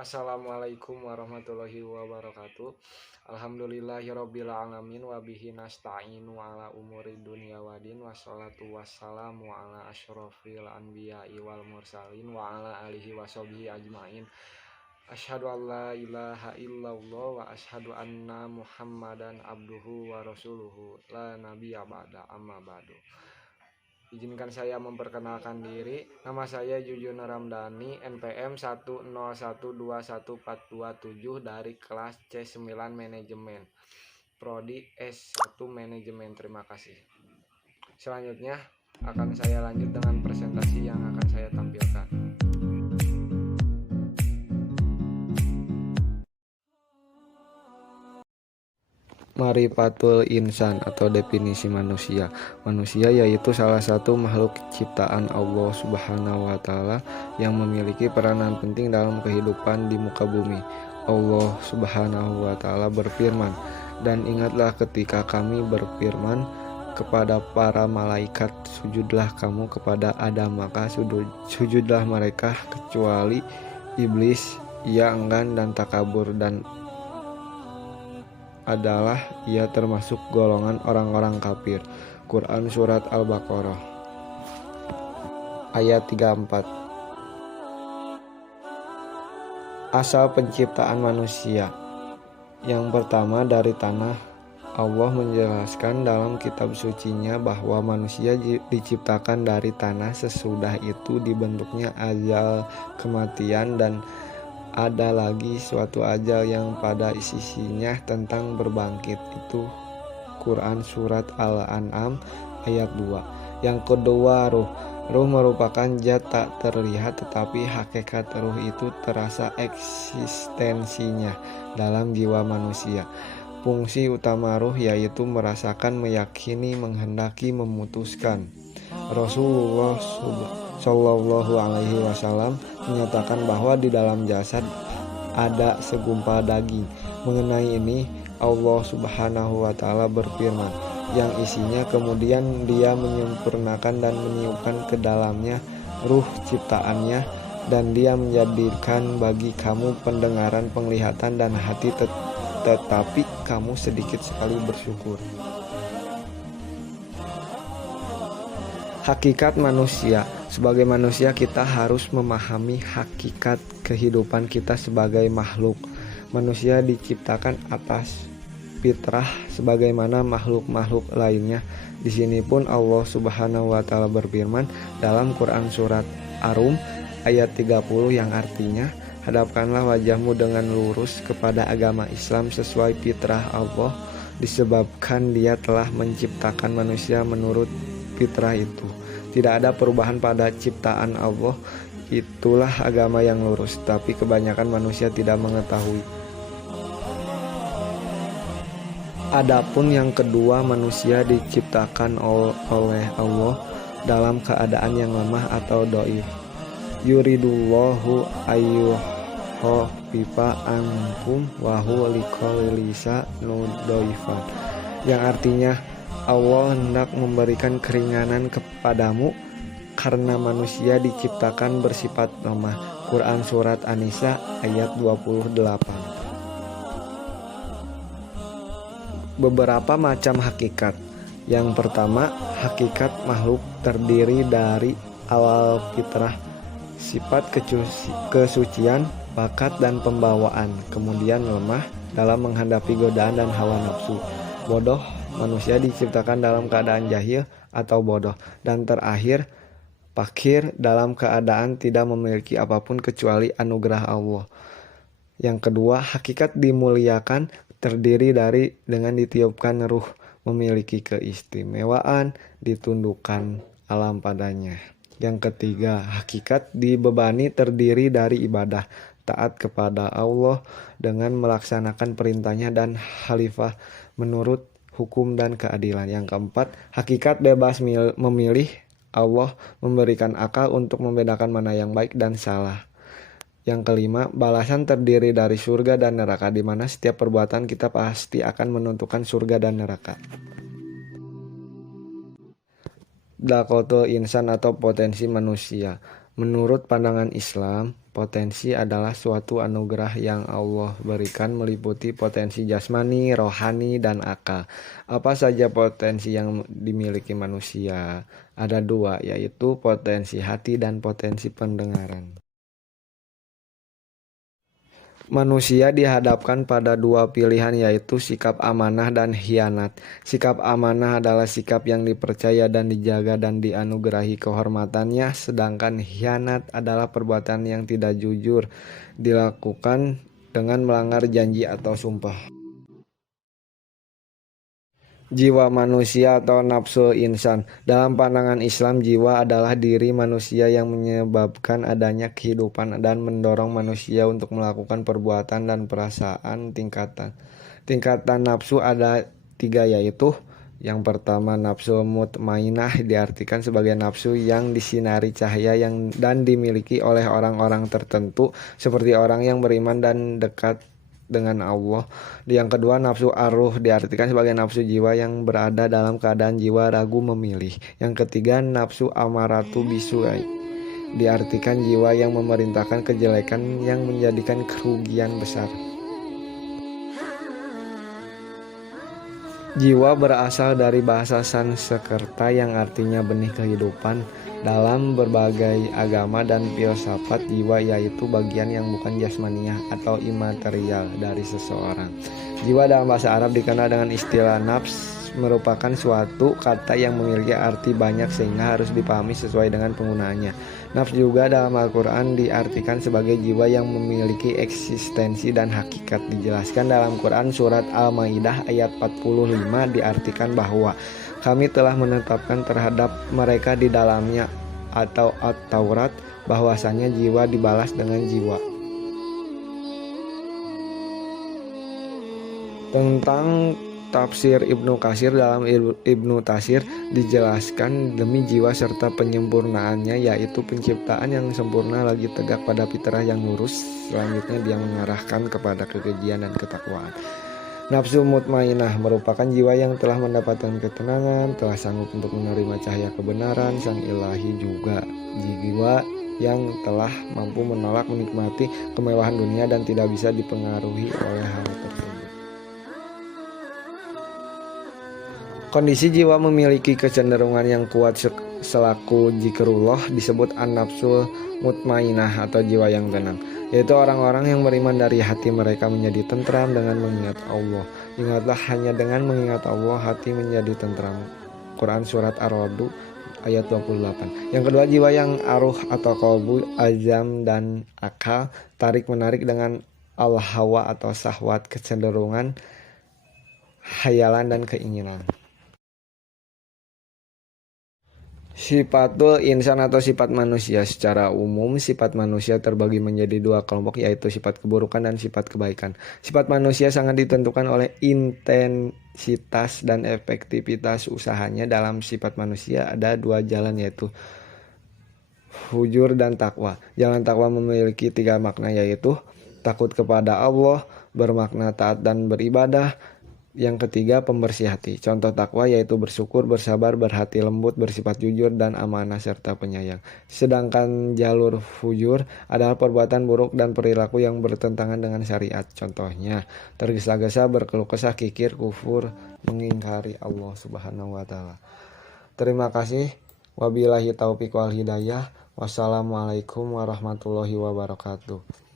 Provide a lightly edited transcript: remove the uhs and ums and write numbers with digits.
Assalamualaikum warahmatullahi wabarakatuh. Alhamdulillahirabbil alamin wa bihi nasta'inu ala umuri dunya waddin wassalatu wassalamu ala asyrofil anbiya'i wal mursalin wa ala alihi washabihi ajmain. Asyhadu an la ilaha illallah wa asyhadu anna Muhammadan abduhu wa rasuluhu la nabiyya ba'da amma ba'du. Izinkan saya memperkenalkan diri. Nama saya Jujun Ramdhani, NPM 101214227 dari kelas C9 Manajemen, Prodi S1 Manajemen. Terima kasih. Selanjutnya akan saya lanjut dengan presentasi yang akan saya tampilkan. Marifatul insan atau definisi manusia. Manusia yaitu salah satu makhluk ciptaan Allah Subhanahu wa taala yang memiliki peranan penting dalam kehidupan di muka bumi. Allah Subhanahu wa taala berfirman, "Dan ingatlah ketika kami berfirman kepada para malaikat, sujudlah kamu kepada Adam, maka sujudlah mereka kecuali iblis, ia enggan dan takabur, dan adalah ia termasuk golongan orang-orang kafir." Quran Surat Al-Baqarah ayat 34. Asal penciptaan manusia. Yang pertama, dari tanah. Allah menjelaskan dalam kitab sucinya bahwa manusia diciptakan dari tanah, sesudah itu dibentuknya ajal kematian, dan ada lagi suatu ajal yang pada sisinya tentang berbangkit. Itu Quran Surat Al-An'am ayat 2. Yang kedua, ruh. Ruh merupakan zat tak terlihat, tetapi hakikat ruh itu terasa eksistensinya dalam jiwa manusia. Fungsi utama ruh yaitu merasakan, meyakini, menghendaki, memutuskan. Rasulullah Shallallahu Alaihi Wasallam menyatakan bahwa di dalam jasad ada segumpal daging. Mengenai ini, Allah Subhanahu wa taala berfirman, yang isinya kemudian dia menyempurnakan dan meniupkan ke dalamnya ruh ciptaannya, dan dia menjadikan bagi kamu pendengaran, penglihatan, dan hati, tetapi kamu sedikit sekali bersyukur. Hakikat manusia. Sebagai manusia, kita harus memahami hakikat kehidupan kita sebagai makhluk. Manusia diciptakan atas fitrah sebagaimana makhluk-makhluk lainnya. Di sini pun Allah Subhanahu wa taala berfirman dalam Quran Surat Ar-Rum ayat 30 yang artinya, "Hadapkanlah wajahmu dengan lurus kepada agama Islam sesuai fitrah Allah, disebabkan Dia telah menciptakan manusia menurut fitrah itu. Tidak ada perubahan pada ciptaan Allah. Itulah agama yang lurus, tapi kebanyakan manusia tidak mengetahui." Adapun yang kedua, manusia diciptakan oleh Allah dalam keadaan yang lemah atau dhaif. Yuridullahu ayyukhaffifa ankum wa huwa liqaulisa nudhaifan, yang artinya Allah hendak memberikan keringanan kepadamu karena manusia diciptakan bersifat lemah. Quran Surat An-Nisa ayat 28. Beberapa macam hakikat. Yang pertama, hakikat makhluk terdiri dari awal fitrah, sifat kesucian, bakat, dan pembawaan. Kemudian lemah dalam menghadapi godaan dan hawa nafsu. Bodoh, manusia diciptakan dalam keadaan jahil atau bodoh. Dan terakhir, fakir dalam keadaan tidak memiliki apapun kecuali anugerah Allah. Yang kedua, hakikat dimuliakan terdiri dari dengan ditiupkan ruh, memiliki keistimewaan, ditundukkan alam padanya. Yang ketiga, hakikat dibebani terdiri dari ibadah, taat kepada Allah dengan melaksanakan perintahnya dan khalifah menurut hukum dan keadilan. Yang keempat, hakikat bebas memilih. Allah memberikan akal untuk membedakan mana yang baik dan salah. Yang kelima, balasan terdiri dari surga dan neraka, di mana setiap perbuatan kita pasti akan menentukan surga dan neraka. Dakoto insan atau potensi manusia. Menurut pandangan Islam, Potensi adalah suatu anugerah yang Allah berikan meliputi potensi jasmani, rohani, dan akal. Apa saja potensi yang dimiliki manusia? Ada dua, yaitu potensi hati dan potensi pendengaran. Manusia dihadapkan pada dua pilihan, yaitu sikap amanah dan khianat. Sikap amanah adalah sikap yang dipercaya dan dijaga dan dianugerahi kehormatannya, sedangkan khianat adalah perbuatan yang tidak jujur, dilakukan dengan melanggar janji atau sumpah. Jiwa manusia atau nafsu insan. Dalam pandangan Islam, jiwa adalah diri manusia yang menyebabkan adanya kehidupan dan mendorong manusia untuk melakukan perbuatan dan perasaan. Tingkatan nafsu ada tiga, yaitu yang pertama nafsu mutmainah, diartikan sebagai nafsu yang disinari cahaya dan dimiliki oleh orang-orang tertentu seperti orang yang beriman dan dekat dengan Allah. Yang kedua nafsu aruh, diartikan sebagai nafsu jiwa yang berada dalam keadaan jiwa ragu memilih. Yang ketiga nafsu amaratu bisu, diartikan jiwa yang memerintahkan kejelekan yang menjadikan kerugian besar. Jiwa berasal dari bahasa Sanskerta yang artinya benih kehidupan. Dalam berbagai agama dan filsafat, jiwa yaitu bagian yang bukan jasmaniah atau imaterial dari seseorang. Jiwa dalam bahasa Arab dikenal dengan istilah nafs, merupakan suatu kata yang memiliki arti banyak sehingga harus dipahami sesuai dengan penggunaannya. Nafs juga dalam Al-Quran diartikan sebagai jiwa yang memiliki eksistensi dan hakikat. Dijelaskan dalam Quran surat Al-Maidah ayat 45, diartikan bahwa kami telah menetapkan terhadap mereka di dalamnya atau At-Taurat bahwasanya jiwa dibalas dengan jiwa. Tentang tafsir Ibnu Katsir, dalam Ibnu Katsir dijelaskan demi jiwa serta penyempurnaannya, yaitu penciptaan yang sempurna lagi tegak pada fitrah yang lurus. Selanjutnya dia mengarahkan kepada kekejian dan ketakwaan. Nafsu mutmainah merupakan jiwa yang telah mendapatkan ketenangan, telah sanggup untuk menerima cahaya kebenaran sang ilahi, juga jiwa yang telah mampu menolak menikmati kemewahan dunia dan tidak bisa dipengaruhi oleh hal tersebut. Kondisi jiwa memiliki kecenderungan yang kuat selaku zikrullah disebut an-nafsul mutmainah atau jiwa yang tenang, yaitu orang-orang yang beriman dari hati mereka menjadi tentram dengan mengingat Allah. Ingatlah, hanya dengan mengingat Allah hati menjadi tentram. Quran surat Ar-Ra'd ayat 28. Yang kedua jiwa yang aruh atau qalbu, azam dan akal, tarik menarik dengan al-hawa atau syahwat, kecenderungan, khayalan dan keinginan. Sifatul insan atau sifat manusia. Secara umum sifat manusia terbagi menjadi dua kelompok, yaitu sifat keburukan dan sifat kebaikan. Sifat manusia sangat ditentukan oleh intensitas dan efektivitas usahanya. Dalam sifat manusia ada dua jalan, yaitu fujur dan takwa. Jalan takwa memiliki tiga makna, yaitu takut kepada Allah, bermakna taat dan beribadah. Yang ketiga pembersih hati. Contoh takwa yaitu bersyukur, bersabar, berhati lembut, bersifat jujur dan amanah serta penyayang. Sedangkan jalur fujur adalah perbuatan buruk dan perilaku yang bertentangan dengan syariat. Contohnya tergesa-gesa, berkeluh kesah, kikir, kufur, mengingkari Allah Subhanahu wa taala. Terima kasih. Wabillahi taufiq wal hidayah. Wassalamualaikum warahmatullahi wabarakatuh.